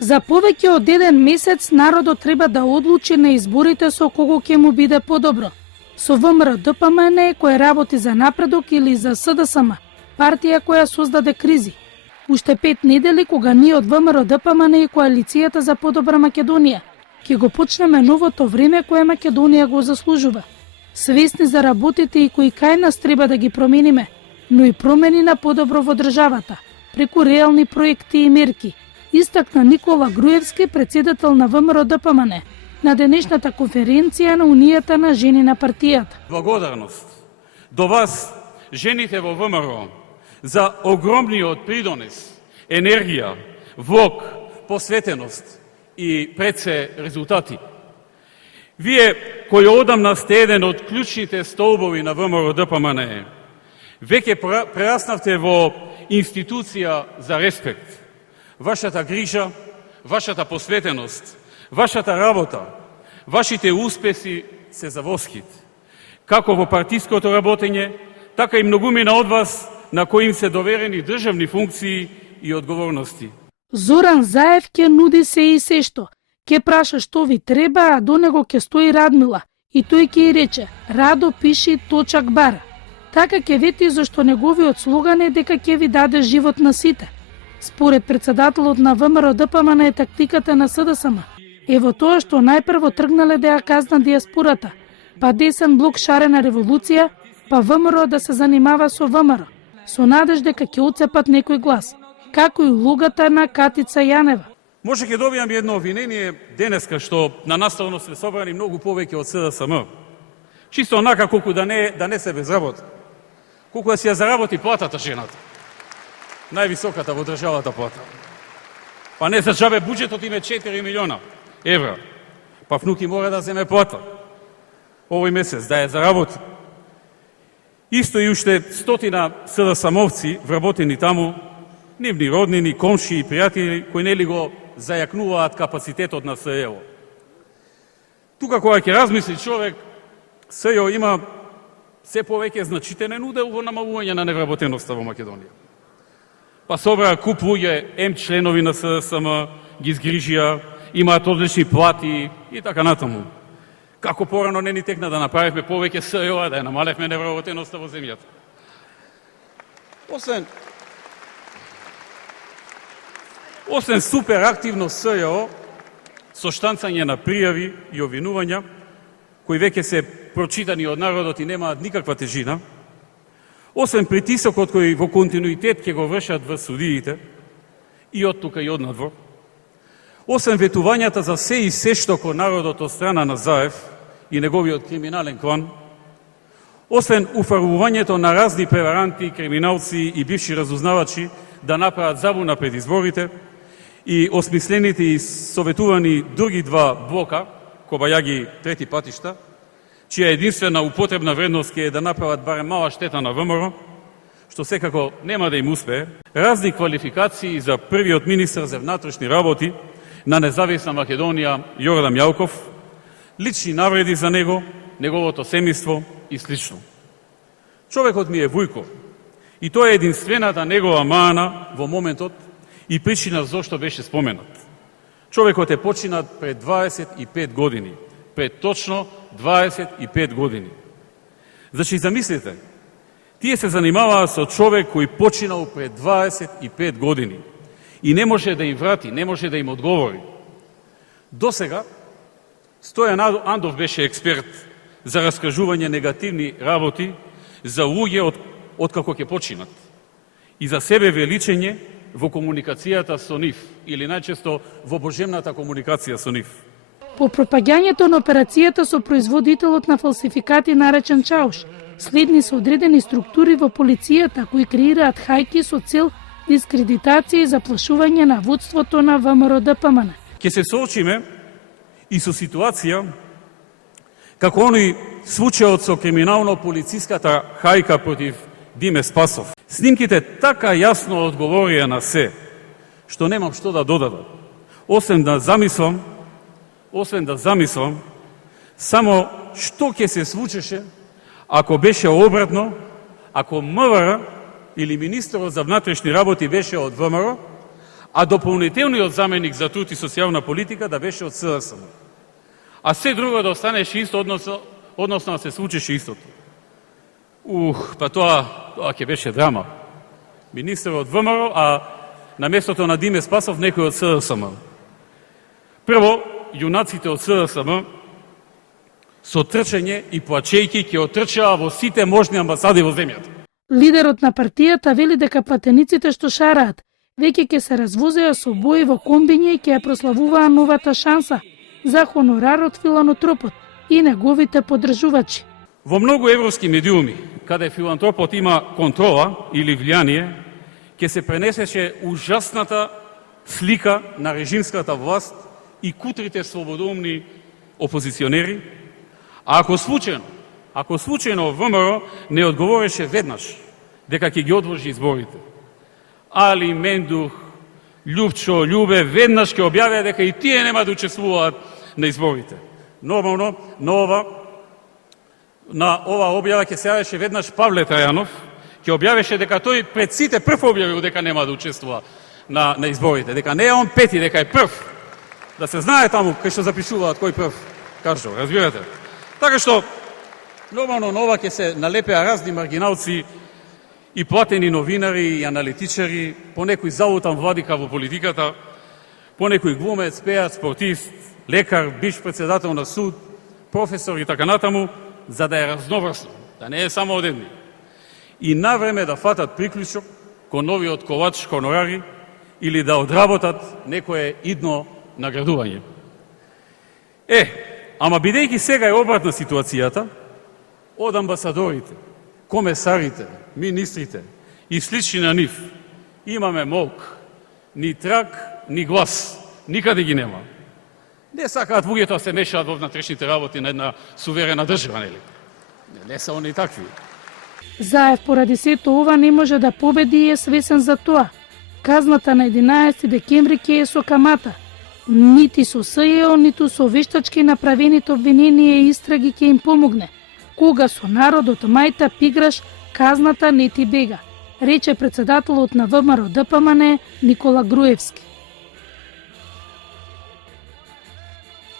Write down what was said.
За повеќе од еден месец народот треба да одлучи на изборите со кого ќе му биде подобро. Со ВМРО-ДПМН кој работи за напредок или за СДСМ, партија која создаде кризи. Уште 5 недели кога ние од ВМРО-ДПМН и Коалицијата за подобра Македонија ќе го почнеме новото време кое Македонија го заслужува. Свесни за работите и кои кај нас треба да ги промениме, но и промени на подобро во државата, преку реални проекти и мерки, истакна Никола Груевски, председател на ВМРО-ДПМН, на денешната конференција на Унијата на жени на партијата. Благодарност до вас, жените во ВМРО, за огромниот придонес, енергија, влог, посветеност и пред се резултати. Вие, кои одамна сте еден од клучните столбови на ВМРО-ДПМН, веќе прераснавте во институција за респект. Вашата грижа, вашата посветеност, вашата работа, вашите успеси се за восхит. Како во партиското работење, така и многумина од вас на кои им се доверени државни функции и одговорности. Зоран Заев ќе нуди се и се што. Ќе праша што ви треба, а до него ќе стои Радмила. И тој ќе и рече, Радо пиши точак бара. Така ќе вети зашто неговиот слоган е дека ќе ви даде живот на сите. Според председателот на ВМРО-ДПМН е тактиката на СДСМ. Ево тоа што најпрво тргнале да ја казна диаспората, па десен блок шарена револуција, па ВМРО да се занимава со ВМРО, со надеж дека ќе оцепат некој глас, како и улогата на Катица Јанева. Може ќе добијам едно обвинение денеска што на наставно се собрани многу повеќе од СДСМ. Чисто онака колку да не се без работа. Колку да си ја заработи платата жената. Највисоката во државата плата. Па не за џабе буџетот им е 4 милиона евра. Па внуки мора да земе плата овој месец, да ја заработи. Исто и уште 100 СДСМовци вработени таму, нивни роднини, комши и пријатели, кои нели го зајакнуваат капацитетот на СЈО. Тука кога ќе размисли човек, СЈО има се повеќе значителен удел во намалување на невработеноста во Македонија. Па собраа куп луѓе, членови на СДСМ, ги згрижија, имаат одлични плати и така натаму. Како порано не ни текна да направивме повеќе СЈО, да ја намалевме невработеноста во земјата. Освен супер активно СЈО, со штанцање на пријави и обвинувања, кои веќе се прочитани од народот и немаат никаква тежина, освен притисокот кој во континуитет ќе го вршат во судиите, и од тука и од надвор, освен ветувањата за се и се што кон народот од страна на Заев и неговиот криминален клан, освен уфарбувањето на разни преваранти, криминалци и бивши разузнавачи да направат забуна пред изборите и осмислените и советувани други два блока, Кобајаги трети патишта, чија единствена употребна вредност е да направат барем мала штета на ВМРО, што секако нема да им успее, разни квалификации за првиот министар за внатрешни работи на независна Македонија Јордан Јалков, лични навреди за него, неговото семејство и слично. Човекот ми е Вујко и тоа е единствената негова мана во моментот и причина зошто беше споменат. Човекот е починат пред 25 години, пред точно 25 години. Значи, замислите, тие се занимаваа со човек кој починал пред 25 години и не може да им врати, не може да им одговори. Досега, Стојан Андов беше експерт за раскажување негативни работи за луѓе од како ќе починат и за себе величење во комуникацијата со нив или најчесто во божемната комуникација со нив. По пропагањето на операцијата со производителот на фалсификати наречен Чауш, следни се одредени структури во полицијата кои креираат хајки со цел дискредитација и заплашување на водството на ВМРО-ДПМН. Ке се соочиме и со ситуација како оној случајот со криминално-полициската хајка против Диме Спасов. Снимките така јасно одговорија на се, што немам што да додадам, освен да замислам само што ќе се случеше ако беше обратно, ако МВР или министерот за внатрешни работи беше од ВМРО, а дополнителниот заменик за труд и социјална политика да беше од СДСМ. А се друго да останеше исто, односно да се случеше истото. Па тоа ќе беше драма. Министер од ВМРО, а на местото на Диме Спасов некој од СДСМ. Прво, јунаците од СДСМ со трчање и плачејки ќе отрчаа во сите можни амбасади во земјата. Лидерот на партијата вели дека платениците што шараат веќе ќе се развозеа со бои во комбиња и ќе ја прославуваа новата шанса за хонорар од филантропот и неговите поддржувачи. Во многу европски медиуми, каде филантропот има контрола или влијание, ќе се пренесеше ужасната слика на режимската власт и кутрите слободоумни опозиционери, а ако случајно ВМРО не одговореше веднаш дека ќе ги одложи изборите, Али, Мендух, Љупчо, Љубе веднаш ќе објавија дека и тие нема да учествуваат на изборите. Нормално, на ова објава ќе се јавеше веднаш Павле Трајанов, ќе објавеше дека тој пред сите прв објавил дека нема да учествува на изборите, дека не е он пети, дека е прв. Да се знае таму кај што запишуваат кој прв кажу, разбирате? Така што, нормално на ова ќе се налепеа разни маргиналци и платени новинари и аналитичари, по некој залутан владика во политиката, по некој глумец, пејац, спортист, лекар, биш председател на суд, професор и така натаму, за да е разноврсно, да не е само од едни. И навреме да фатат приклучок кон новиот ковач хонорари или да одработат некое идно наградување. Ама бидејќи сега е обратна ситуацијата, од амбасадорите, комесарите, министрите и слични на нив, имаме молк, ни трак, ни глас, никаде ги нема. Не сакаат луѓето да се мешаат во внатрешните работи на една суверена држава, нели? Не се они такви. Заев поради сето ова не може да победи и е свесен за тоа. Казната на 11 декември ќе е со камата. Нити со СЈО, ниту со вештачки направените обвиненија и истраги ќе им помогне. Кога со народот мајта пиграш, казната не ти бега, рече председателот на ВМРО ДПМН Никола Груевски.